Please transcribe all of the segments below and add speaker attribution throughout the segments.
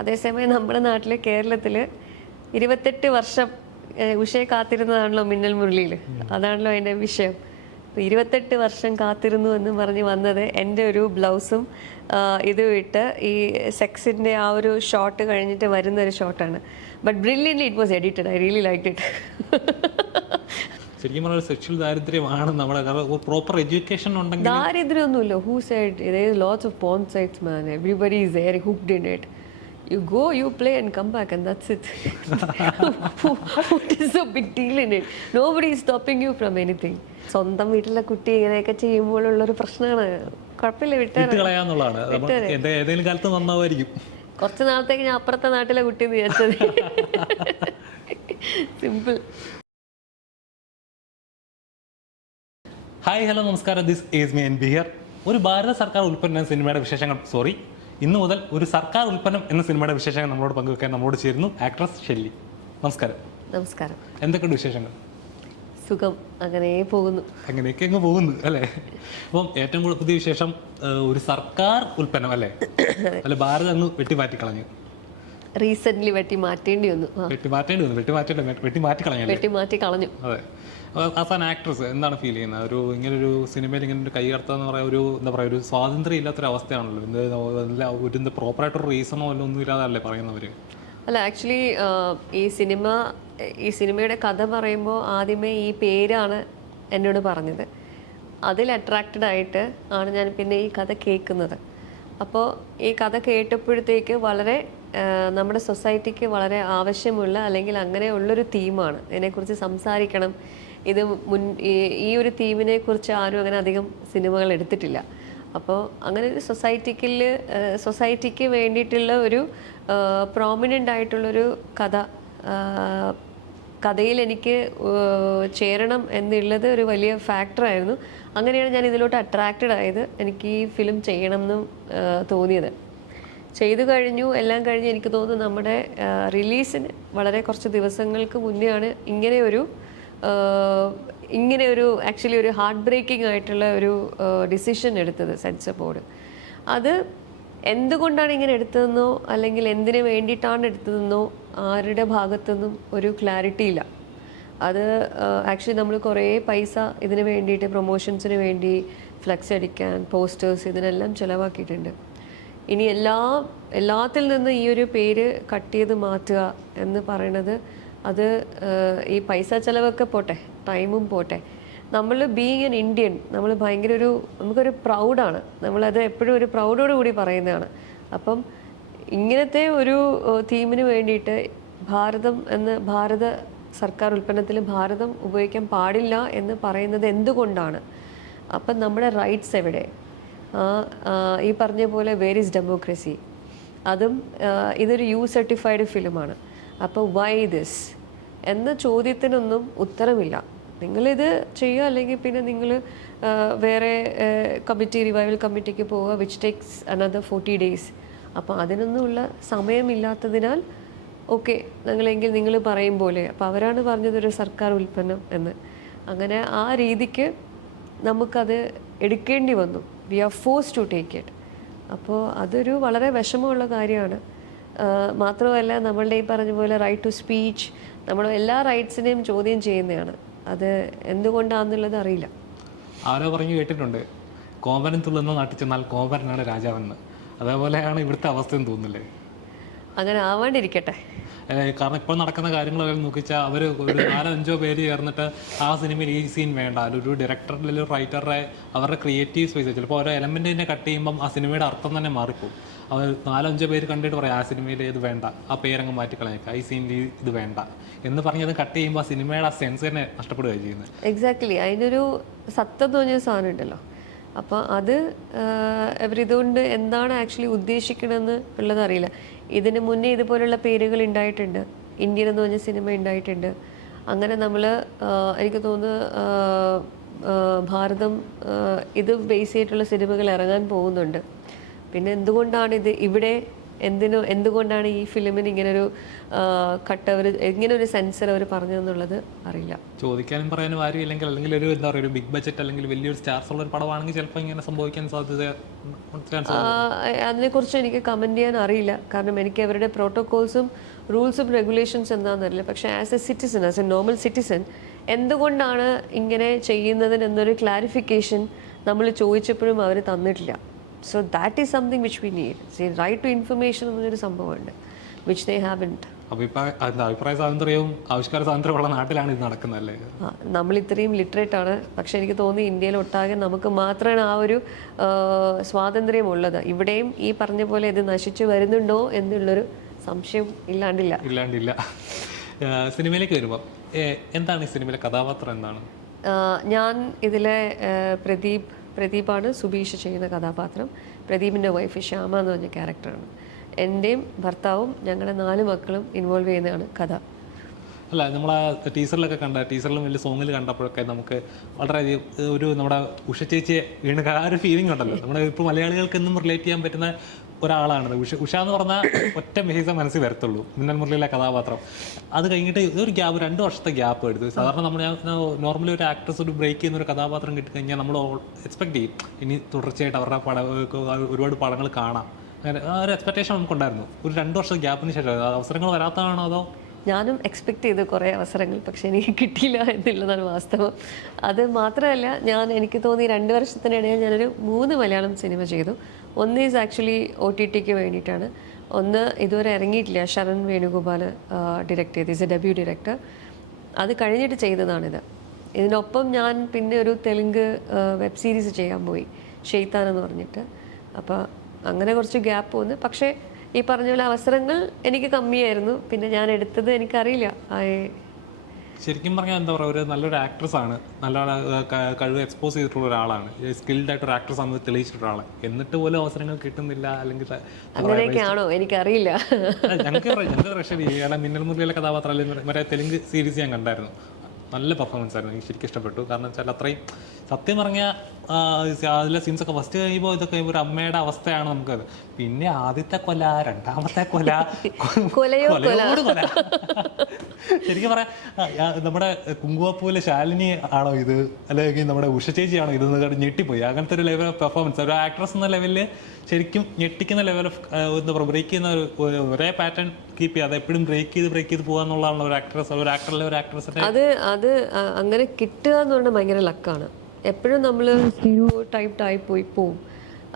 Speaker 1: അതേസമയം നമ്മുടെ നാട്ടിലെ കേരളത്തിൽ ഇരുപത്തെട്ട് വർഷം ഉഷയെ കാത്തിരുന്നതാണല്ലോ മിന്നൽ മുരളിയിൽ അതാണല്ലോ അതിന്റെ വിഷയം. ഇരുപത്തെട്ട് വർഷം കാത്തിരുന്നു എന്ന് പറഞ്ഞ് വന്നത് എന്റെ ഒരു ബ്ലൗസും ഇതും ഇട്ട് ഈ സെക്സിന്റെ ആ ഒരു ഷോട്ട് കഴിഞ്ഞിട്ട് വരുന്ന ഒരു ഷോട്ടാണ്. But brilliantly it was edited I really like it
Speaker 2: ശരിക്കും പറഞ്ഞാൽ സെക്ഷൽ ദാരിദ്ര്യമാണ് നമ്മുടെ പ്രോപ്പർ എഡ്യൂക്കേഷൻ ഉണ്ടെങ്കിൽ
Speaker 1: ദാരിദ്ര്യമൊന്നുമില്ല. Who side there lots of porn sites man everybody is very hooked in it. You go you play and come back and that's it. What is the big deal in it? Nobody is stopping you from anything. സ്വന്തം വീട്ടിലെ കുട്ടി ഇങ്ങനെയൊക്കെ ചെയ്യുമ്പോഴുള്ളൊരു പ്രശ്നമാണ് കുഴപ്പമില്ല
Speaker 2: വിട്ടുകളയാന്നുള്ളതാണ്. ഏതെങ്കിലും കാലത്ത് നന്നാവായിരിക്കും.
Speaker 1: കുറച്ച് നാളത്തേക്ക് ഞാൻ അപ്പുറത്തെ നാട്ടിലെ കുട്ടി എന്ന് വിചാരിച്ചത്. സിമ്പിൾ
Speaker 2: ഹായ് ഹലോ നമസ്കാരം. ദിസ് ഈസ് മീ എൻ ബിഹിയർ ഒരു ഭാരത സർക്കാർ ഉൽപ്പന്ന സിനിമയുടെ വിശേഷങ്ങൾ. സോറി ഇന്ന് മുതൽ ഒരു സർക്കാർ ഉൽപ്പന്നം എന്ന സിനിമയുടെ വിശേഷങ്ങൾ നമ്മളോട് പങ്കുവെക്കാൻ നമ്മളോട് ചേരുന്നു ആക്ട്രസ് ഷെല്ലി. നമസ്കാരം.
Speaker 1: നമസ്കാരം.
Speaker 2: എന്തൊക്കെയുണ്ട് വിശേഷങ്ങൾ?
Speaker 1: സുഖം. അങ്ങനെ പോകുന്നു.
Speaker 2: അങ്ങനെയൊക്കെ അങ്ങ് പോകുന്നു അല്ലേ? അപ്പം ഏറ്റവും കൂടുതൽ പുതിയ വിശേഷം ഒരു സർക്കാർ ഉൽപ്പന്നം അല്ലേ? അല്ലെ ഭാരത് അങ്ങ് വെട്ടി മാറ്റി കളഞ്ഞു
Speaker 1: റീസെന്റ്ലി വെട്ടി മാറ്റേണ്ടി വന്നു.
Speaker 2: വെട്ടി മാറ്റേണ്ടി വന്നു വെട്ടി മാറ്റേണ്ടി വെട്ടി മാറ്റി കളഞ്ഞു
Speaker 1: വെട്ടി മാറ്റി കളഞ്ഞു
Speaker 2: അതെ. ആസ് ആൻ ആക്ട്രസ് എന്താണ് ഫീൽ ചെയ്യുന്നത്? ഒരു ഇങ്ങനെ ഒരു സിനിമയിൽ ഇങ്ങനെ ഒരു കൈകടത്തുക എന്ന് പറയുക ഒരു എന്താ പറയുക ഒരു സ്വാതന്ത്ര്യം ഇല്ലാത്തൊരു അവസ്ഥയാണല്ലോ. എന്ത് ഒരു പ്രോപ്പറായിട്ടൊരു റീസണോ അല്ല ഒന്നും ഇല്ലാതല്ലേ പറയുന്നവർ
Speaker 1: അല്ല ആക്ച്വലി ഈ സിനിമ ഈ സിനിമയുടെ കഥ പറയുമ്പോൾ ആദ്യമേ ഈ പേരാണ് എന്നോട് പറഞ്ഞത്. അതിൽ അട്രാക്റ്റഡ് ആയിട്ട് ആണ് ഞാൻ പിന്നെ ഈ കഥ കേൾക്കുന്നത്. അപ്പോൾ ഈ കഥ കേട്ടപ്പോഴത്തേക്ക് വളരെ നമ്മുടെ സൊസൈറ്റിക്ക് വളരെ ആവശ്യമുള്ള അല്ലെങ്കിൽ അങ്ങനെ ഉള്ളൊരു തീമാണ് ഇതിനെക്കുറിച്ച് സംസാരിക്കണം ഇത് മുൻ ഈ- ഒരു തീമിനെ കുറിച്ച് ആരും അങ്ങനെ അധികം സിനിമകൾ എടുത്തിട്ടില്ല. അപ്പോൾ അങ്ങനെ ഒരു സൊസൈറ്റിക്കിൽ സൊസൈറ്റിക്ക് വേണ്ടിയിട്ടുള്ള ഒരു പ്രോമിനന്റ് ആയിട്ടുള്ളൊരു കഥ കഥയിൽ എനിക്ക് ചേരണം എന്നുള്ളത് ഒരു വലിയ ഫാക്ടറായിരുന്നു അങ്ങനെയാണ് ഞാൻ ഇതിലോട്ട് അട്രാക്റ്റഡ് ആയത്. എനിക്ക് ഈ ഫിലിം ചെയ്യണം എന്ന് തോന്നിയത്. ചെയ്തു കഴിഞ്ഞു എല്ലാം കഴിഞ്ഞ് എനിക്ക് തോന്നുന്നു നമ്മുടെ റിലീസിന് വളരെ കുറച്ച് ദിവസങ്ങൾക്ക് മുന്നെയാണ് ഇങ്ങനെ ഒരു ഇങ്ങനെ ഒരു ആക്ച്വലി ഒരു ഹാർട്ട് ബ്രേക്കിംഗ് ആയിട്ടുള്ള ഒരു ഡിസിഷൻ എടുത്തത് സെൻസർ ബോർഡ്. അത് എന്തുകൊണ്ടാണ് ഇങ്ങനെ എടുത്തതെന്നോ അല്ലെങ്കിൽ എന്തിനു വേണ്ടിയിട്ടാണ് എടുത്തതെന്നോ ആരുടെ ഭാഗത്തുനിന്നും ഒരു ക്ലാരിറ്റി ഇല്ല. അത് ആക്ച്വലി നമ്മൾ കുറേ പൈസ ഇതിന് വേണ്ടിയിട്ട് പ്രൊമോഷൻസിന് വേണ്ടി ഫ്ലെക്സ് അടിക്കാൻ പോസ്റ്റേഴ്സ് ഇതിനെല്ലാം ചിലവാക്കിയിട്ടുണ്ട്. ഇനി എല്ലാ എല്ലാത്തിൽ നിന്ന് ഈ ഒരു പേര് കട്ട് ചെയ്ത് മാറ്റുക എന്ന് പറയണത് അത് ഈ പൈസ ചിലവൊക്കെ പോട്ടെ ടൈമും പോട്ടെ. നമ്മൾ ബീങ് എൻ ഇന്ത്യൻ നമ്മൾ ഭയങ്കര ഒരു നമുക്കൊരു പ്രൗഡാണ് നമ്മളത് എപ്പോഴും ഒരു പ്രൗഡോട് കൂടി പറയുന്നതാണ്. അപ്പം ഇങ്ങനത്തെ ഒരു തീമിന് വേണ്ടിയിട്ട് ഭാരതം എന്ന് ഭാരത സർക്കാർ ഉൽപ്പന്നത്തിൽ ഭാരതം ഉപയോഗിക്കാൻ പാടില്ല എന്ന് പറയുന്നത് എന്തുകൊണ്ടാണ്? അപ്പം നമ്മുടെ റൈറ്റ്സ് എവിടെ? ഈ പറഞ്ഞ പോലെ വേർ ഡെമോക്രസി അതും ഇതൊരു യു സർട്ടിഫൈഡ് ഫിലിമാണ് അപ്പോൾ വൈ ദിസ് എന്ന ചോദ്യത്തിനൊന്നും ഉത്തരമില്ല. നിങ്ങളിത് ചെയ്യുക അല്ലെങ്കിൽ പിന്നെ നിങ്ങൾ വേറെ കമ്മിറ്റി റിവൈവൽ കമ്മിറ്റിക്ക് പോവുക which takes another forty days അപ്പോൾ അതിനൊന്നുമുള്ള സമയമില്ലാത്തതിനാൽ ഓക്കെ നിങ്ങളെങ്കിൽ നിങ്ങൾ പറയും പോലെ. അപ്പോൾ അവരാണ് പറഞ്ഞത് ഒരു സർക്കാർ ഉൽപ്പന്നം എന്ന്. അങ്ങനെ ആ രീതിക്ക് നമുക്കത് എടുക്കേണ്ടി വന്നു. We are force to take it അപ്പോൾ അതൊരു വളരെ വിഷമമുള്ള കാര്യമാണ്. മാത്രമല്ല നമ്മളുടെ ഈ പറഞ്ഞ പോലെ റൈറ്റ് ടു സ്പീച്ച് നമ്മൾ എല്ലാ റൈറ്റ്സിനെയും ചോദ്യം ചെയ്യുന്നതാണ്. അത് എന്തുകൊണ്ടാണെന്നുള്ളത് അറിയില്ല.
Speaker 2: ആരോ പറഞ്ഞു കേട്ടിട്ടുണ്ട്. കോമ്പനം തുള്ളുന്ന നാട്ടിൽ ചെന്നാൽ കോമ്പനാണ് രാജാവെന്ന്. അതേപോലെയാണ് ഇവിടുത്തെ എന്ന് തോന്നുന്നില്ലേ?
Speaker 1: അങ്ങനെ ആവാണ്ടിരിക്കട്ടെ.
Speaker 2: കാരണം ഇപ്പോൾ നടക്കുന്ന കാര്യങ്ങളൊക്കെ നോക്കിച്ചാൽ അവർ ഒരു നാലോ അഞ്ചോ പേര് ചേർന്നിട്ട് ആ സിനിമയിൽ ഈ സീൻ വേണ്ട. ഒരു ഡയറക്ടറിൽ ഒരു റൈറ്ററുടെ അവരുടെ ക്രിയേറ്റീവ് സ്പേസ് ചിലപ്പോൾ ഓരോ എലമെന്റ് തന്നെ കട്ട് ചെയ്യുമ്പം ആ സിനിമയുടെ അർത്ഥം തന്നെ മാറിപ്പോകും അവർ നാലഞ്ച് പേര് കണ്ടിട്ട് പറയാം ആ സിനിമയിൽ ഇത് വേണ്ട ആ പേരങ്ങ് മാറ്റി കളഞ്ഞേക്കാം ഈ സീനിൽ ഇത് വേണ്ട എന്ന് പറഞ്ഞത് കട്ട് ചെയ്യുമ്പോൾ ആ സിനിമയുടെ ആ സെൻസ് തന്നെ നഷ്ടപ്പെടുകയാണ് ചെയ്യുന്നത്
Speaker 1: എക്സാക്ട്ലി അതിനൊരു സത്യം തോന്നിയ സാധനം ഉണ്ടല്ലോ. അപ്പോൾ അത് അവരിതുകൊണ്ട് എന്താണ് ആക്ച്വലി ഉദ്ദേശിക്കണമെന്ന് ഉള്ളത് അറിയില്ല. ഇതിന് മുന്നേ ഇതുപോലുള്ള പേരുകൾ ഉണ്ടായിട്ടുണ്ട്. ഇന്ത്യൻ എന്ന് പറഞ്ഞ സിനിമ ഉണ്ടായിട്ടുണ്ട്. അങ്ങനെ നമ്മൾ എനിക്ക് തോന്നുന്നു ഭാരതം ഇത് ബേസ് ചെയ്തിട്ടുള്ള സിനിമകൾ ഇറങ്ങാൻ പോകുന്നുണ്ട്. പിന്നെ എന്തുകൊണ്ടാണ് ഇത് ഇവിടെ എന്തിനു എന്തുകൊണ്ടാണ് ഈ ഫിലിമിന് ഇങ്ങനൊരു കട്ട് അവർ ഇങ്ങനെ ഒരു സെൻസർ അവർ പറഞ്ഞതെന്നുള്ളത് അറിയില്ല.
Speaker 2: ചോദിക്കാനും പറയാനും ആരും ഇല്ലെങ്കിൽ അല്ലെങ്കിൽ ഒരു എന്താ പറയുക ഒരു ബിഗ് ബജറ്റ് അല്ലെങ്കിൽ വലിയൊരു സ്റ്റാർസ് ഉള്ള ഒരു പടമാണെങ്കിൽ ചിലപ്പോൾ ഇങ്ങനെ സംഭവിക്കാൻ സാധ്യത
Speaker 1: അതിനെക്കുറിച്ച് എനിക്ക് കമന്റ് ചെയ്യാൻ അറിയില്ല. കാരണം എനിക്ക് അവരുടെ പ്രോട്ടോകോൾസും റൂൾസും റെഗുലേഷൻസ് എന്താണെന്നറിയില്ല പക്ഷേ as a citizen as a normal citizen എന്തുകൊണ്ടാണ് ഇങ്ങനെ ചെയ്യുന്നതിന് എന്നൊരു ക്ലാരിഫിക്കേഷൻ നമ്മൾ ചോദിച്ചപ്പോഴും അവർ തന്നിട്ടില്ല. So that is something which we need see right to information എന്നൊരു സംഭവമുണ്ട് വിച്ച് ദേ ഹാവന്റ്
Speaker 2: അഭിപ്രായ സ്വാതന്ത്ര്യവും ആവിഷ്കാര സ്വാതന്ത്ര്യമുള്ള നാട്ടിലാണ് ഇത് നടക്കുന്നത്
Speaker 1: അല്ലേ നമ്മൾ ഇത്രയും ലിറ്ററേറ്റ് ആണ്. പക്ഷെ എനിക്ക് തോന്നി ഇന്ത്യയിൽ ഒട്ടാകെ നമുക്ക് മാത്രമാണ് ആ ഒരു സ്വാതന്ത്ര്യം ഉള്ളത് ഇവിടെയും ഈ പറഞ്ഞ പോലെ ഇത് നശിച്ചു വരുന്നുണ്ടോ എന്നുള്ളൊരു സംശയം ഇല്ലാണ്ടില്ല.
Speaker 2: ഇല്ലാണ്ടില്ല. സിനിമയിലേക്ക് വരുമ്പോൾ എന്താണ് ഈ സിനിമയിലെ കഥാപാത്രം എന്താണ്?
Speaker 1: ഞാൻ ഇതിലെ പ്രദീപ് പ്രദീപാണ് സുബീഷ് ചെയ്യുന്ന കഥാപാത്രം. പ്രദീപിന്റെ വൈഫ് ശ്യാമ എന്ന് പറഞ്ഞ ക്യാരക്ടറാണ് എന്റെയും ഭർത്താവും ഞങ്ങളുടെ നാല് മക്കളും ഇൻവോൾവ് ചെയ്യുന്നതാണ് കഥ.
Speaker 2: അല്ല നമ്മൾ ആ ടീച്ചറിലൊക്കെ കണ്ട ടീച്ചറിലും വലിയ സോങ്ങിൽ കണ്ടപ്പോഴൊക്കെ നമുക്ക് വളരെയധികം ഒരു നമ്മുടെ ഉഷ ചേച്ചിയെ വീണ് ആ ഒരു ഫീലിംഗ് ഉണ്ടല്ലോ. നമ്മുടെ ഇപ്പോൾ മലയാളികൾക്ക് എന്നും റിലേറ്റ് ചെയ്യാൻ പറ്റുന്ന ഒരാളാണ് ഉഷ ഉഷ എന്ന് പറഞ്ഞാൽ ഒറ്റ മെഹീസ മനസ്സിൽ വരത്തുള്ളൂ. മിന്നൽ മുരളിയിലെ കഥാപാത്രം. അത് കഴിഞ്ഞിട്ട് ഒരു ഗ്യാപ്പ് രണ്ട് വർഷത്തെ ഗ്യാപ്പ് എടുത്തു. സാധാരണ നമ്മൾ നോർമലി ഒരു ആക്ട്രസ് ഒരു ബ്രേക്ക് ചെയ്യുന്ന ഒരു കഥാപാത്രം കിട്ടിക്കഴിഞ്ഞാൽ നമ്മൾ എക്സ്പെക്ട് ചെയ്യും. ഇനി തുടർച്ചയായിട്ട് അവരുടെ പട ഒരുപാട് പടങ്ങൾ കാണാം. അങ്ങനെ ആ ഒരു എക്സ്പെക്ടേഷൻ നമുക്കുണ്ടായിരുന്നു. ഒരു രണ്ട് വർഷം ഗ്യാപ്പിന് ശേഷം. അവസരങ്ങൾ വരാത്തതാണോ അതോ?
Speaker 1: ഞാനും എക്സ്പെക്ട് ചെയ്തു കുറേ അവസരങ്ങൾ പക്ഷെ എനിക്ക് കിട്ടിയില്ല എന്നുള്ളതാണ് വാസ്തവം. അത് മാത്രമല്ല ഞാൻ എനിക്ക് തോന്നി രണ്ട് വർഷത്തിനിടയിൽ ഞാനൊരു മൂന്ന് മലയാളം സിനിമ ചെയ്തു. ഒന്ന് ഈസ് ആക്ച്വലി ഒ ടി ടിക്ക് വേണ്ടിയിട്ടാണ്. ഒന്ന് ഇതുവരെ ഇറങ്ങിയിട്ടില്ല. ശരൺ വേണുഗോപാൽ ഡിറക്റ്റ് ചെയ്ത്. ഈസ് എ ഡെബ്യൂ ഡയറക്ടർ അത് കഴിഞ്ഞിട്ട് ചെയ്തതാണിത്. ഇതിനൊപ്പം ഞാൻ പിന്നെ ഒരു തെലുങ്ക് വെബ് സീരീസ് ചെയ്യാൻ പോയി. ഷെയ്ത്താൻ എന്ന് പറഞ്ഞിട്ട്. അപ്പോൾ അങ്ങനെ കുറച്ച് ഗ്യാപ്പ് വന്നു. പക്ഷേ ഈ പറഞ്ഞ പോലെ അവസരങ്ങൾ എനിക്ക് കമ്മിയായിരുന്നു. പിന്നെ ഞാൻ എടുത്തത് എനിക്കറിയില്ല.
Speaker 2: ശരിക്കും പറഞ്ഞാൽ എന്താ പറയുക ഒരു നല്ലൊരു ആക്ട്രസ് ആണ്. നല്ല കഴിവ് എക്സ്പോസ് ചെയ്തിട്ടുള്ള ഒരാളാണ്. സ്കിൽഡ് ആയിട്ട് ഒരു ആക്ട്രസ് ആണെന്ന് തെളിയിച്ചിട്ടുള്ള ആളെ എന്നിട്ട് പോലും അവസരങ്ങൾ കിട്ടുന്നില്ല അല്ലെങ്കിൽ
Speaker 1: അങ്ങനെയൊക്കെയാണോ? എനിക്കറിയില്ല.
Speaker 2: ഞങ്ങൾക്ക് ഞങ്ങൾക്ക് ഇയാളെ മിന്നൽ മുരളിയിലെ കഥാപാത്രം അല്ലെങ്കിൽ മറ്റേ തെലുങ്ക് സീരീസ് ഞാൻ കണ്ടായിരുന്നു. നല്ല പെർഫോമൻസ് ആയിരുന്നു. എനിക്ക് ശരിക്കും ഇഷ്ടപ്പെട്ടു. കാരണം വെച്ചാൽ അത്രയും സത്യം പറഞ്ഞാൽ അതിലെ സീൻസ് ഒക്കെ ഫസ്റ്റ് കഴിയുമ്പോൾ ഇതൊക്കെ ഒരു അമ്മയുടെ അവസ്ഥയാണ് നമുക്കത്. പിന്നെ ആദ്യത്തെ കൊല രണ്ടാമത്തെ കൊല
Speaker 1: കൊലയോ
Speaker 2: കൊലയോട് കൊല. ശരിക്കും പറയാം നമ്മുടെ കുങ്കുവപ്പൂവിലെ ശാലിനി ആണോ ഇത്? അല്ലെങ്കിൽ നമ്മുടെ ഉഷ ചേച്ചിയാണോ ഇത്? ഞെട്ടിപ്പോയി. അങ്ങനത്തെ ഒരു ലെവൽ ഓഫ് പെർഫോമൻസ് ഒരു ആക്ട്രസ് എന്ന ലെവലിൽ ശരിക്കും ഞെട്ടിക്കുന്ന ലെവൽ ഓഫ് എന്താ പറയുക ബ്രേക്ക് ചെയ്യുന്ന ഒരു- ഒരേ പാറ്റേൺ കീപ്പ് ചെയ്യാതെ എപ്പോഴും ബ്രേക്ക് ചെയ്ത് ബ്രേക്ക് ചെയ്ത് പോകാന്നുള്ളതാണ് ഒരു ആക്ട്രസ് ഒരു ആക്ടറിലെ ഒരു ആക്ട്രസിന്റെ
Speaker 1: അത് അത് അങ്ങനെ കിട്ടുക എന്ന് പറഞ്ഞാൽ ഭയങ്കര ലക്കാണ് എപ്പോഴും നമ്മൾ സ്റ്റീരിയോ ടൈപ്പ് ആയി പോയി പോവും.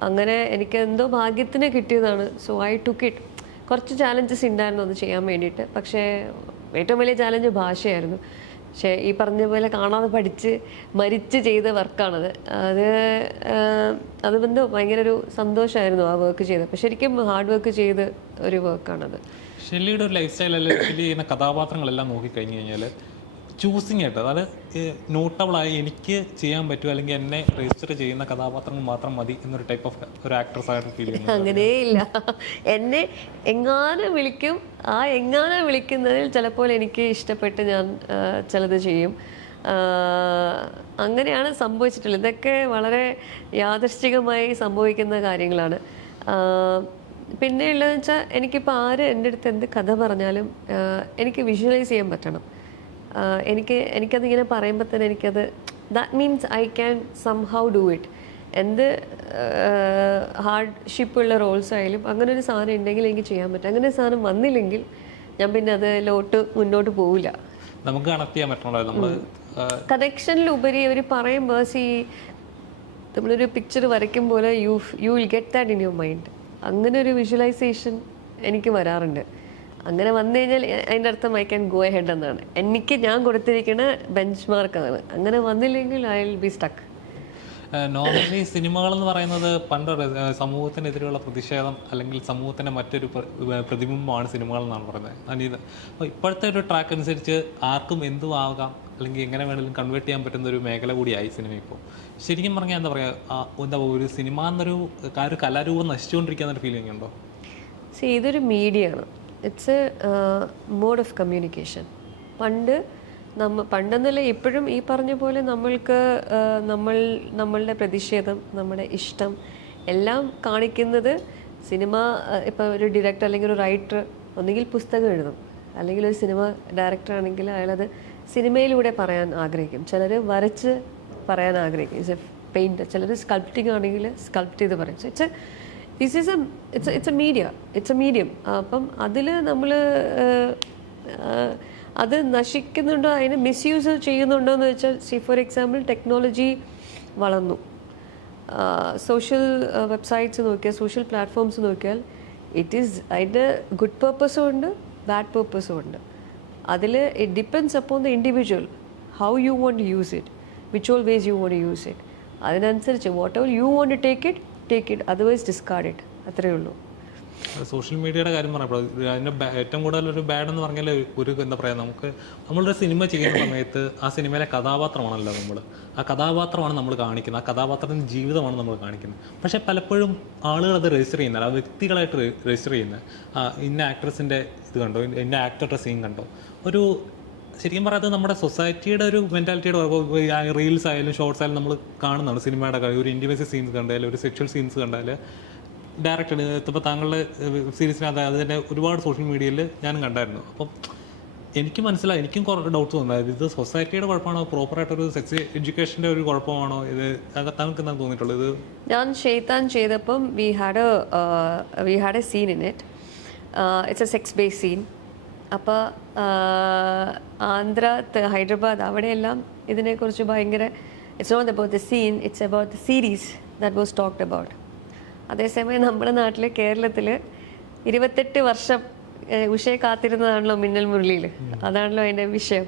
Speaker 1: അങ്ങനെ എനിക്ക് എന്തോ ഭാഗ്യത്തിന് കിട്ടിയതാണ്. സോ ഐ ടുക്ക് ഇറ്റ് കുറച്ച് ചാലഞ്ചസ് ഉണ്ടായിരുന്നു അത് ചെയ്യാൻ വേണ്ടിയിട്ട്. പക്ഷേ ഏറ്റവും വലിയ ചാലഞ്ച് ഭാഷയായിരുന്നു. പക്ഷേ ഈ പറഞ്ഞ പോലെ കാണാതെ പഠിച്ച് മരിച്ച് ചെയ്ത വർക്കാണത് അത് അത് എന്തോ ഭയങ്കര ഒരു സന്തോഷമായിരുന്നു ആ വർക്ക് ചെയ്ത് അപ്പം ശരിക്കും ഹാർഡ് വർക്ക് ചെയ്ത് ഒരു വർക്കാണത്
Speaker 2: ഷെല്ലിയുടെ ഒരു ലൈഫ് സ്റ്റൈൽ അല്ലെങ്കിൽ ഷെല്ലി ചെയ്യുന്ന കഥാപാത്രങ്ങളെല്ലാം നോക്കിക്കഴിഞ്ഞ് കഴിഞ്ഞാൽ ചൂസിങ് ആയിട്ട് അതായത് നോട്ടബിളായി എനിക്ക് ചെയ്യാൻ പറ്റും അല്ലെങ്കിൽ എന്നെ രജിസ്റ്റർ ചെയ്യുന്ന കഥാപാത്രങ്ങൾ മാത്രം മതി എന്നൊരു ടൈപ്പ് ഓഫ് ഒരു ആക്ട്രസ് ആയിട്ട് ഫീൽ ചെയ്യുന്നു
Speaker 1: അങ്ങനെയില്ല. എന്നെ എങ്ങാനും വിളിക്കും. ആ എങ്ങാനും വിളിക്കുന്നതിൽ ചിലപ്പോൾ എനിക്ക് ഇഷ്ടപ്പെട്ട് ഞാൻ ചിലത് ചെയ്യും. അങ്ങനെയാണ് സംഭവിച്ചിട്ടുള്ളത്. ഇതൊക്കെ വളരെ യാദൃശ്ചികമായി സംഭവിക്കുന്ന കാര്യങ്ങളാണ്. ആ, പിന്നെ ഉള്ളതെന്ന് വെച്ചാൽ എനിക്കിപ്പോൾ ആര് എന്റെ അടുത്ത് എന്ത് കഥ പറഞ്ഞാലും എനിക്ക് വിഷ്വലൈസ് ചെയ്യാൻ പറ്റണം. എനിക്ക് എനിക്ക് എനിക്കതിങ്ങനെ പറയുമ്പോൾ തന്നെ എനിക്കത് that means I can somehow do it എന്ത് ഹാർഡ്ഷിപ്പ് ഉള്ള റോൾസ് ആയാലും അങ്ങനെ ഒരു സാധനം ഉണ്ടെങ്കിൽ എനിക്ക് ചെയ്യാൻ പറ്റും. അങ്ങനെ ഒരു സാധനം വന്നില്ലെങ്കിൽ ഞാൻ പിന്നെ അത് അതിലോട്ട് മുന്നോട്ട് പോവില്ല.
Speaker 2: നമുക്ക് കണക്ട് ചെയ്യാൻ പറ്റണല്ലോ. നമ്മൾ
Speaker 1: കണക്ഷനിലുപരി അവർ പറയുമ്പോൾ സി നമ്മളൊരു പിക്ചർ വരയ്ക്കും പോലെ you you will get that in your mind അങ്ങനെ ഒരു വിഷ്വലൈസേഷൻ എനിക്ക് വരാറുണ്ട്. അങ്ങനെ വന്നു കഴിഞ്ഞാൽ അതിന്റെ അർത്ഥം ഐ ക്യാൻ ഗോ ഹെഡ് എന്നാണ്. എനിക്ക് ഞാൻ കൊടുത്തിരിക്കുന്ന ബെഞ്ച് മാർക്കാണ് അങ്ങനെ വന്നില്ലെങ്കിൽ I will be stuck
Speaker 2: normally സിനിമകൾ എന്ന് പറയുന്നത് പണ്ട് സമൂഹത്തിനെതിരെയുള്ള പ്രതിഷേധം അല്ലെങ്കിൽ സമൂഹത്തിന്റെ മറ്റൊരു പ്രതിബിംബമാണ് സിനിമകൾ എന്നാണ് പറയുന്നത്. അനീത് അപ്പോൾ ഇപ്പോഴത്തെ ഒരു ട്രാക്ക് അനുസരിച്ച് ആർക്കും എന്തും ആകാം. അല്ലെങ്കിൽ എങ്ങനെ വേണമെങ്കിലും കൺവേർട്ട് ചെയ്യാൻ പറ്റുന്ന ഒരു മേഖല കൂടിയായി സിനിമ ഇപ്പോൾ ശരിക്കും പറഞ്ഞാൽ എന്താ പറയുക എന്താ ഒരു സിനിമ എന്നൊരു ഒരു കലാരൂപം നശിച്ചുകൊണ്ടിരിക്കുന്ന ഒരു ഫീലിംഗ് ഉണ്ടോ?
Speaker 1: സി ഇതൊരു മീഡിയ ആണ് it's a mode of communication പണ്ട് നമ്മ പണ്ടെന്നല്ല ഇപ്പോഴും ഈ പറഞ്ഞ പോലെ നമ്മൾക്ക് നമ്മൾ നമ്മളുടെ പ്രതിഷേധം നമ്മുടെ ഇഷ്ടം എല്ലാം കാണിക്കുന്നത് സിനിമ ഇപ്പോൾ ഒരു ഡയറക്ടർ അല്ലെങ്കിൽ ഒരു റൈറ്റർ ഒന്നുകിൽ പുസ്തകം എഴുതും. അല്ലെങ്കിൽ ഒരു സിനിമ ഡയറക്ടർ ആണെങ്കിൽ അയാളത് സിനിമയിലൂടെ പറയാൻ ആഗ്രഹിക്കും. ചിലർ വരച്ച് പറയാൻ ആഗ്രഹിക്കും. ഇറ്റ്സ് എ പെയിന്റ് ചിലർ സ്കൾപ്റ്റിംഗ് ആണെങ്കിൽ സ്കൾപ്റ്റ് ചെയ്ത് പറയും. It's this is a it's it's a media it's a medium അപ്പം അതിൽ നമ്മൾ അത് നശിക്കുന്നുണ്ടോ അതിനെ മിസ്യൂസ് ചെയ്യുന്നുണ്ടോ എന്ന് വെച്ചാൽ സി ഫോർ എക്സാമ്പിൾ ടെക്നോളജി വളർന്നു. സോഷ്യൽ വെബ്സൈറ്റ്സ് നോക്കിയാൽ സോഷ്യൽ പ്ലാറ്റ്ഫോംസ് നോക്കിയാൽ ഇറ്റ് ഈസ് അതിന്റെ ഗുഡ് പേർപ്പസും ഉണ്ട് ബാഡ് പേർപ്പസും ഉണ്ട്. അതിൽ it depends upon the individual how you want use it which all ways you want use it അതിനനുസരിച്ച് whatever you want take it take it otherwise discard it അത്രയേ ഉള്ളൂ.
Speaker 2: Social മീഡിയയുടെ കാര്യം പറഞ്ഞപ്പോൾ അതിന്റെ ഏറ്റവും കൂടുതൽ ഒരു ബാഡ് എന്ന് പറഞ്ഞാൽ ഒരു എന്താ പറയുക നമുക്ക് നമ്മളൊരു സിനിമ ചെയ്യുന്ന സമയത്ത് ആ സിനിമയിലെ കഥാപാത്രമാണല്ലോ നമ്മൾ ആ കഥാപാത്രമാണ് നമ്മൾ കാണിക്കുന്നത്. ആ കഥാപാത്രത്തിന്റെ ജീവിതമാണ് നമ്മൾ കാണിക്കുന്നത്. പക്ഷേ പലപ്പോഴും ആളുകൾ അത് രജിസ്റ്റർ ചെയ്യുന്നില്ല. ആ വ്യക്തികളായിട്ട് രജിസ്റ്റർ ചെയ്യുന്നത് ആ ഇന്ന ആക്ട്രസിന്റെ ഇത് കണ്ടോ? ഇന്ന ആക്ടറുടെ സീൻ കണ്ടോ? ഒരു ശരിക്കും പറയാത്തത് നമ്മുടെ സൊസൈറ്റിയുടെ ഒരു മെന്റാലിറ്റിയുടെ റീൽസ് ആയാലും ഷോർട്സ് ആയാലും നമ്മൾ കാണുന്നതാണ്. സിനിമയുടെ ഒരു ഇന്റിമസി സീൻസ് കണ്ടാലും ഒരു സെക്ഷൽ സീൻസ് കണ്ടാൽ ഡയറക്റ്റ് ഇപ്പോൾ താങ്കളുടെ സീരീസിനകത്ത് അത് തന്നെ ഒരുപാട് സോഷ്യൽ മീഡിയയിൽ ഞാനും കണ്ടായിരുന്നു. അപ്പം എനിക്ക് മനസ്സിലായി എനിക്കും കുറേ ഡൗട്ട്സ് തോന്നുന്നത് ഇത് സൊസൈറ്റിയുടെ കുഴപ്പമാണോ? പ്രോപ്പറായിട്ടൊരു സെക്സ് എഡ്യൂക്കേഷന്റെ ഒരു കുഴപ്പമാണോ? ഇത് താങ്കൾക്ക് എന്താണ് തോന്നിയിട്ടുള്ളത്?
Speaker 1: ഞാൻ ഷെയ്ത്താൻ ചെയ്തപ്പം we had we had a scene in it it's a sex base scene അപ്പോൾ ആന്ധ്ര ഹൈദരാബാദ് അവിടെയെല്ലാം ഇതിനെക്കുറിച്ച് ഭയങ്കര it's not about the scene it's about the series that was talked about അതേസമയം നമ്മുടെ നാട്ടിലെ കേരളത്തിൽ ഇരുപത്തെട്ട് വർഷം ഉഷയ കാത്തിരുന്നതാണല്ലോ മിന്നൽ മുരളിയിൽ അതാണല്ലോ അതിന്റെ വിഷയം.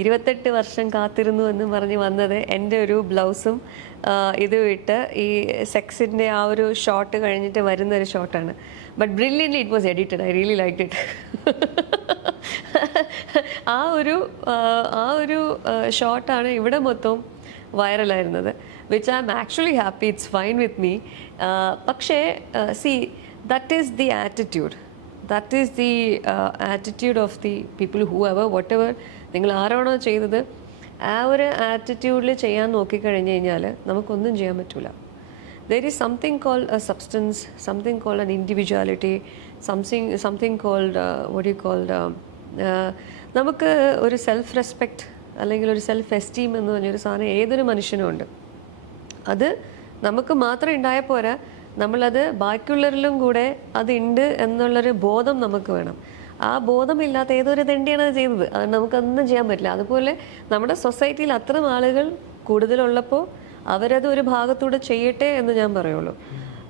Speaker 1: ഇരുപത്തെട്ട് വർഷം കാത്തിരുന്നു എന്ന് പറഞ്ഞ് വന്നത് എന്റെ ഒരു ബ്ലൗസും ഇതും ഇട്ട് ഈ സെക്സിന്റെ ആ ഒരു ഷോട്ട് കഴിഞ്ഞിട്ട് വരുന്ന ഒരു ഷോട്ടാണ്. But brilliant it was edited I really like it ആ ഒരു ആ ഒരു ഷോട്ടാണ് ഇവിടെ മൊത്തം വൈറലായിരുന്നത് which I'm actually happy it's fine with me പക്ഷേ see that is the attitude that is the attitude of the people whoever whatever നിങ്ങൾ ആരാണോ ചെയ്തത് ആ ഒരു ആറ്റിറ്റ്യൂഡിൽ ചെയ്യാൻ നോക്കിക്കഴിഞ്ഞ് കഴിഞ്ഞാൽ നമുക്കൊന്നും ചെയ്യാൻ പറ്റില്ല there is something call a substance something call an individuality something, something called what um, uh, നമുക്ക് ഒരു സെൽഫ് റെസ്പെക്റ്റ് അല്ലെങ്കിൽ ഒരു സെൽഫ് എസ്റ്റീം എന്ന് പറഞ്ഞൊരു സാധനം ഏതൊരു മനുഷ്യനും ഉണ്ട്. അത് നമുക്ക് മാത്രം ഉണ്ടായ പോരാ. നമ്മളത് ബാക്കിയുള്ളവരിലും കൂടെ അതുണ്ട് എന്നുള്ളൊരു ബോധം നമുക്ക് വേണം. ആ ബോധമില്ലാത്ത ഏതൊരു തെണ്ടിയാണ് അത് ചെയ്തത് അത് നമുക്കൊന്നും ചെയ്യാൻ പറ്റില്ല. അതുപോലെ നമ്മുടെ സൊസൈറ്റിയിൽ അത്തരം ആളുകൾ കൂടുതലുള്ളപ്പോൾ അവരത് ഒരു ഭാഗത്തൂടെ ചെയ്യട്ടെ എന്ന് ഞാൻ പറയുള്ളൂ.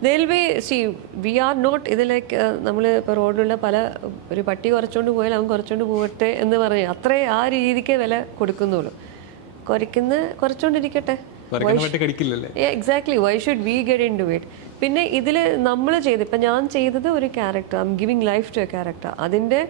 Speaker 1: Till be see we are not ഇതിലേക്ക് നമ്മൾ ഇപ്പോൾ റോഡിലുള്ള പല ഒരു പട്ടി കുറച്ചുകൊണ്ട് പോയാൽ അവൻ കുറച്ചുകൊണ്ട് പോകട്ടെ എന്ന് പറഞ്ഞ് അത്രേ ആ രീതിക്ക് വില കൊടുക്കുന്നുള്ളൂ. കുറയ്ക്കുന്ന കുറച്ചുകൊണ്ടിരിക്കട്ടെ exactly why should we get into it പിന്നെ ഇതിൽ നമ്മൾ ചെയ്ത് ഇപ്പം ഞാൻ ചെയ്തത് ഒരു character I'm giving life to a character അതിന്റെ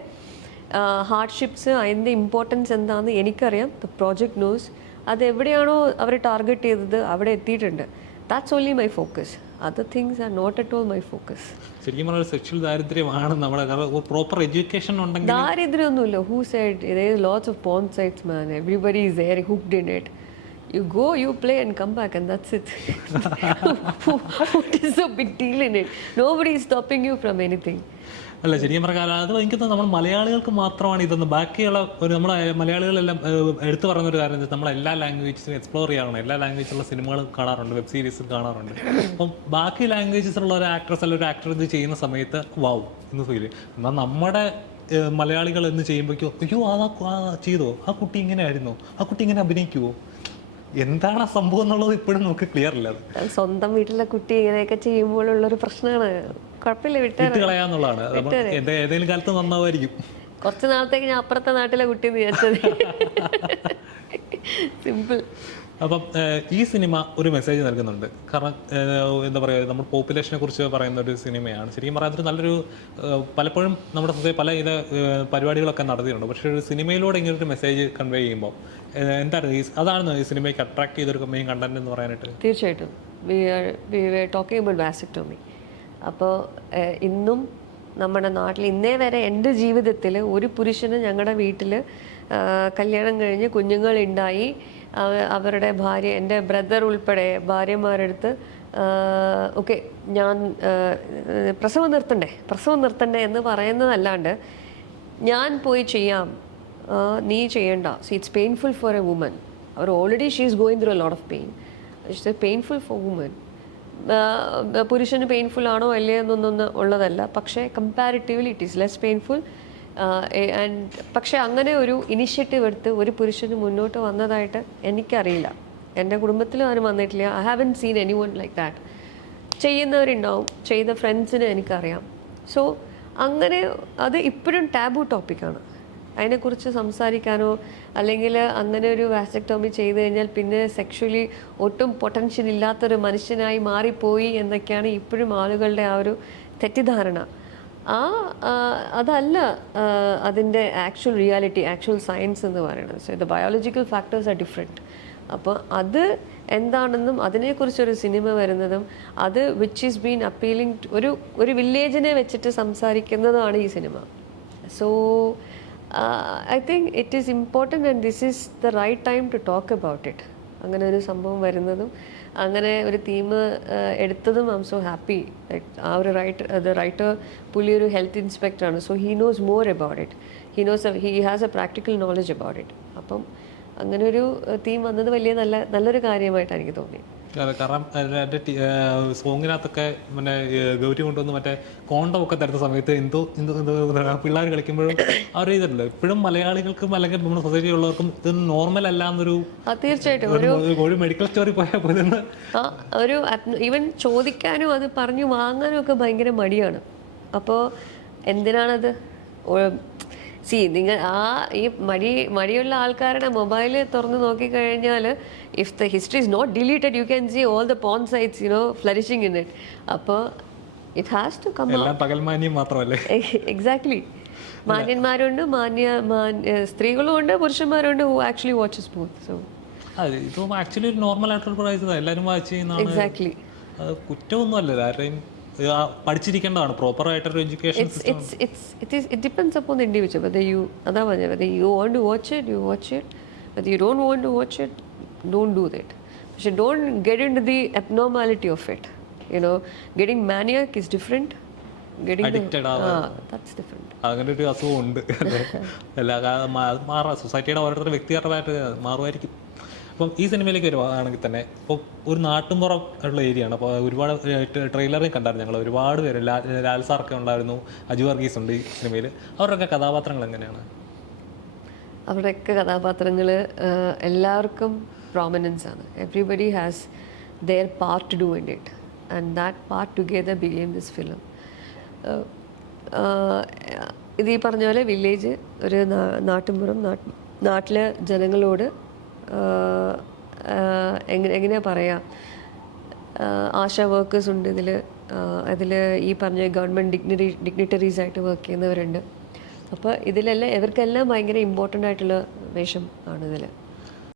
Speaker 1: ഹാർഡ്ഷിപ്സ് അതിന്റെ ഇമ്പോർട്ടൻസ് എന്താണെന്ന് എനിക്കറിയാം. ദ പ്രോജക്റ്റ് നോസ് അത് എവിടെയാണോ അവർ ടാർഗറ്റ് ചെയ്തത് അവിടെ എത്തിയിട്ടുണ്ട്. That's only my focus other things are not at all my focus
Speaker 2: ശരിക്കും പറഞ്ഞാൽ സെക്ഷൽ ദാരിദ്ര്യമാണ് നമ്മുടെ പ്രോപ്പർ എഡ്യൂക്കേഷൻ ഉണ്ടെങ്കിൽ
Speaker 1: ദാരിദ്ര്യമൊന്നുമില്ല. Who side lots of porn sites man everybody is air hooked in it you go you play and come back and that's it it is a big deal in it nobody is stopping you from anything
Speaker 2: അല്ല ശരിക്കും പറഞ്ഞാൽ അത് എനിക്ക് നമ്മൾ മലയാളികൾക്ക് മാത്രമാണ് ഇതൊന്ന് ബാക്കിയുള്ള ഒരു നമ്മൾ മലയാളികളെല്ലാം എടുത്തു പറഞ്ഞ ഒരു കാര്യം നമ്മൾ എല്ലാ ലാംഗ്വേജസും എക്സ്പ്ലോർ ചെയ്യാറുണ്ട്. എല്ലാ ലാംഗ്വേജിലുള്ള സിനിമകളും കാണാറുണ്ട് വെബ് സീരീസും കാണാറുണ്ട്. അപ്പം ബാക്കി ലാംഗ്വേജസിലുള്ള ഒരു ആക്ട്രസ് അല്ലെങ്കിൽ ഒരു ആക്ടർ ഇത് ചെയ്യുന്ന സമയത്ത് വാവ് എന്ന് ഫീൽ എന്നാൽ നമ്മുടെ മലയാളികൾ എന്ന് ചെയ്യുമ്പോഴേക്കോ അയ്യോ ആ ചെയ്തോ? ആ കുട്ടി ഇങ്ങനെ ആയിരുന്നോ ആ കുട്ടി ഇങ്ങനെ അഭിനയിക്കുവോ? എന്താണ് സംഭവം എന്നുള്ളത് ഇപ്പോഴും നമുക്ക് ക്ലിയർ അല്ല
Speaker 1: സ്വന്തം വീട്ടിലെ കുട്ടി ഇങ്ങനെയൊക്കെ ചെയ്യുമ്പോഴുള്ളൊരു പ്രശ്നമാണ് കുഴപ്പമില്ല വിട്ടേ
Speaker 2: കളയാന്നുള്ളതാണ് ഏതെങ്കിലും കാലത്ത് നന്നാവായിരിക്കും
Speaker 1: കുറച്ച് നാളത്തേക്ക് ഞാൻ അപ്പുറത്തെ നാട്ടിലെ കുട്ടി വിചാരിച്ചത്. സിമ്പിൾ
Speaker 2: അപ്പം ഈ സിനിമ ഒരു മെസ്സേജ് നൽകുന്നുണ്ട്. കാരണം എന്താ പറയുക നമ്മൾ പോപ്പുലേഷനെ കുറിച്ച് പറയുന്ന ഒരു സിനിമയാണ്. ശരിക്കും പറയാൻ ഒരു നല്ലൊരു പലപ്പോഴും നമ്മുടെ society പല ഇത് പരിപാടികളൊക്കെ നടത്തിയിട്ടുണ്ട്. പക്ഷേ ഒരു സിനിമയിലൂടെ ഇങ്ങനെ ഒരു മെസ്സേജ് കൺവേ ചെയ്യുമ്പോൾ എന്താണ് ഈ അതാണ് ഈ സിനിമയ്ക്ക് അട്രാക്ട് ചെയ്തൊരു മെയിൻ കണ്ടന്റ് എന്ന് പറയാനായിട്ട്?
Speaker 1: തീർച്ചയായിട്ടും. ടോക്കിംഗ് അബൌട്ട് വാസിക്ടോമി അപ്പോൾ ഇന്നും നമ്മുടെ നാട്ടിൽ ഇന്നേ വരെ എന്റെ ജീവിതത്തിൽ ഒരു പുരുഷന് ഞങ്ങളുടെ വീട്ടിൽ കല്യാണം കഴിഞ്ഞ് കുഞ്ഞുങ്ങളുണ്ടായി. അവ- അവരുടെ ഭാര്യ എന്റെ ബ്രദർ ഉൾപ്പെടെ ഭാര്യമാരെടുത്ത് ഓക്കെ ഞാൻ പ്രസവം നിർത്തണ്ടേ? പ്രസവം നിർത്തണ്ടേ എന്ന് പറയുന്നതല്ലാണ്ട് ഞാൻ പോയി ചെയ്യാം. നീ ചെയ്യണ്ട. So it's painful for a woman our already she is going through a lot of pain it's painful for woman പുരുഷന് പെയിൻഫുൾ ആണോ അല്ലേ എന്നൊന്നും ഉള്ളതല്ല. പക്ഷേ comparatively it is less painful and പക്ഷേ അങ്ങനെ ഒരു ഇനിഷ്യേറ്റീവ് എടുത്ത് ഒരു പുരുഷന് മുന്നോട്ട് വന്നതായിട്ട് എനിക്കറിയില്ല. എന്റെ കുടുംബത്തിലും ആരും വന്നിട്ടില്ല. I haven't seen anyone like that ചെയ്യുന്നവരുണ്ടാവും. ചെയ്ത ഫ്രണ്ട്സിനെ എനിക്കറിയാം. സോ അങ്ങനെ അത് ഇപ്പോഴും ടാബു ടോപ്പിക്കാണ് അതിനെക്കുറിച്ച് സംസാരിക്കാനോ അല്ലെങ്കിൽ അങ്ങനെ ഒരു വാസക്ടോമി ചെയ്തു കഴിഞ്ഞാൽ പിന്നെ സെക്ഷലി ഒട്ടും പൊട്ടൻഷ്യൽ ഇല്ലാത്തൊരു മനുഷ്യനായി മാറിപ്പോയി എന്നൊക്കെയാണ് ഇപ്പോഴും ആളുകളുടെ ആ ഒരു തെറ്റിദ്ധാരണ. ആ അതല്ല അതിന്റെ ആക്ച്വൽ റിയാലിറ്റി ആക്ച്വൽ സയൻസ് എന്ന് പറയുന്നത്. So the biological factors are different അപ്പോൾ അത് എന്താണെന്നും അതിനെക്കുറിച്ചൊരു സിനിമ വരുന്നതും അത് വിച്ച് ഈസ് ബീൻ അപ്പീലിംഗ് ഒരു ഒരു വില്ലേജിനെ വെച്ചിട്ട് സംസാരിക്കുന്നതുമാണ് ഈ cinema. So I think it is important and this is the right time to talk about it അങ്ങനെ ഒരു സംഭവം വരുന്നതും അങ്ങനെ ഒരു തീം എടുത്തതും ഐ എം സോ ഹാപ്പി ആ ഒരു റൈറ്റർ ദ റൈറ്റർ പുലി ഒരു health ഇൻസ്പെക്ടറാണ് so he knows more about it he knows he has a practical knowledge about it അപ്പം അങ്ങനെ ഒരു തീം വന്നത് വലിയ നല്ല നല്ലൊരു കാര്യമായിട്ടാണ് എനിക്ക് തോന്നി
Speaker 2: അതെ കാരണം എന്റെ സോങ്ങിനകത്തൊക്കെ ഏഹ്, ഗൗരി കൊണ്ടുവന്ന് മറ്റേ കോണ്ടം ഒക്കെ തരുന്ന സമയത്ത് എന്തോ എന്തോ പിള്ളേർ കളിക്കുമ്പോഴും ആ ഒരു ഇതല്ലോ ഇപ്പോഴും മലയാളികൾക്കും അല്ലെങ്കിൽ നമ്മുടെ സൊസൈറ്റി ഉള്ളവർക്കും ഇത് നോർമൽ അല്ല എന്നൊരു
Speaker 1: തീർച്ചയായിട്ടും.
Speaker 2: ഒരു ഒരു മെഡിക്കൽ സ്റ്റോറി പോയാൽ പോലെ
Speaker 1: ഒരു ഈവൻ ചോദിക്കാനും അത് പറഞ്ഞു വാങ്ങാനും ഒക്കെ ഭയങ്കര മടിയാണ്. അപ്പോൾ എന്തിനാണത്? സി നിങ്ങൾ ആ ഈ മടി മടിയുള്ള ആൾക്കാരുടെ മൊബൈൽ തുറന്ന് നോക്കിക്കഴിഞ്ഞാൽ if the history is not deleted you can see all the porn sites you know flourishing in it അപ്പോൾ ഇറ്റ് ഹാസ് ടു കം
Speaker 2: പകൽമാന്യം മാത്രമല്ലേ?
Speaker 1: എക്സാക്ട്ലി മാന്യന്മാരുണ്ട് മാന്യ മാന്യ സ്ത്രീകളും ഉണ്ട് പുരുഷന്മാരുണ്ട് who actually watches both so
Speaker 2: അതെ ആക്ച്വലി ഒരു നോർമൽ ആയിട്ടുള്ള പ്രൈസ് എല്ലാവരും വാച്ച് ചെയ്യുന്നതാണ്.
Speaker 1: എക്സാക്ട്ലി
Speaker 2: അത് കുറ്റമൊന്നും അല്ലല്ലോ ആരുടെയും പഠിച്ചിരിക്കേണ്ടതാണ് പ്രോപ്പർ ആയിട്ടൊരു education
Speaker 1: depends upon the individual whether you അതാ പറഞ്ഞത് whether you want to watch it you watch it whether you don't want to watch it don't do that പക്ഷെ abnormality of it you know getting maniac is different getting
Speaker 2: Addicted
Speaker 1: ah, that's different
Speaker 2: അങ്ങനെ ഒരു അസുഖം ഉണ്ട് എല്ലാ മാറാം സൊസൈറ്റിയുടെ ഓരോരുത്തരുടെ വ്യക്തിപരമായിട്ട് മാറുമായിരിക്കും അപ്പം ഈ സിനിമയിലേക്ക് വരുവാണെങ്കിൽ തന്നെ ഇപ്പോൾ ഒരു നാട്ടുമ്പുറം ഉള്ള ഏരിയ ആണ്. അപ്പോൾ ഒരുപാട് ട്രെയിലറിൽ കണ്ടായിരുന്നു ഞങ്ങൾ ഒരുപാട് പേര്. ലാൽ സാർക്കെ ഉണ്ടായിരുന്നു. അജു വർഗീസ് ഉണ്ട് ഈ സിനിമയിൽ അവരുടെയൊക്കെ കഥാപാത്രങ്ങൾ എങ്ങനെയാണ്?
Speaker 1: അവരുടെയൊക്കെ കഥാപാത്രങ്ങൾ എല്ലാവർക്കും പ്രോമിനൻസ് ആണ്. Everybody has their part to do in it and that part together became this film ഇത് ഈ പറഞ്ഞ പോലെ വില്ലേജ് ഒരു നാട്ടിൻപുറം നാട്ട് നാട്ടിലെ ജനങ്ങളോട് എങ്ങനെ എങ്ങനെയാ പറയുക ആശാ വർക്കേഴ്സ് ഉണ്ട് ഇതിൽ അതിൽ ഈ പറഞ്ഞ ഗവൺമെന്റ് ഡിഗ്നറി ഡിഗ്നിറ്ററീസ് ആയിട്ട് വർക്ക് ചെയ്യുന്നവരുണ്ട്. അപ്പോൾ ഇതിലെല്ലാം ഇവർക്കെല്ലാം ഭയങ്കര ഇമ്പോർട്ടന്റ് ആയിട്ടുള്ള വേഷം ആണ് ഇതിൽ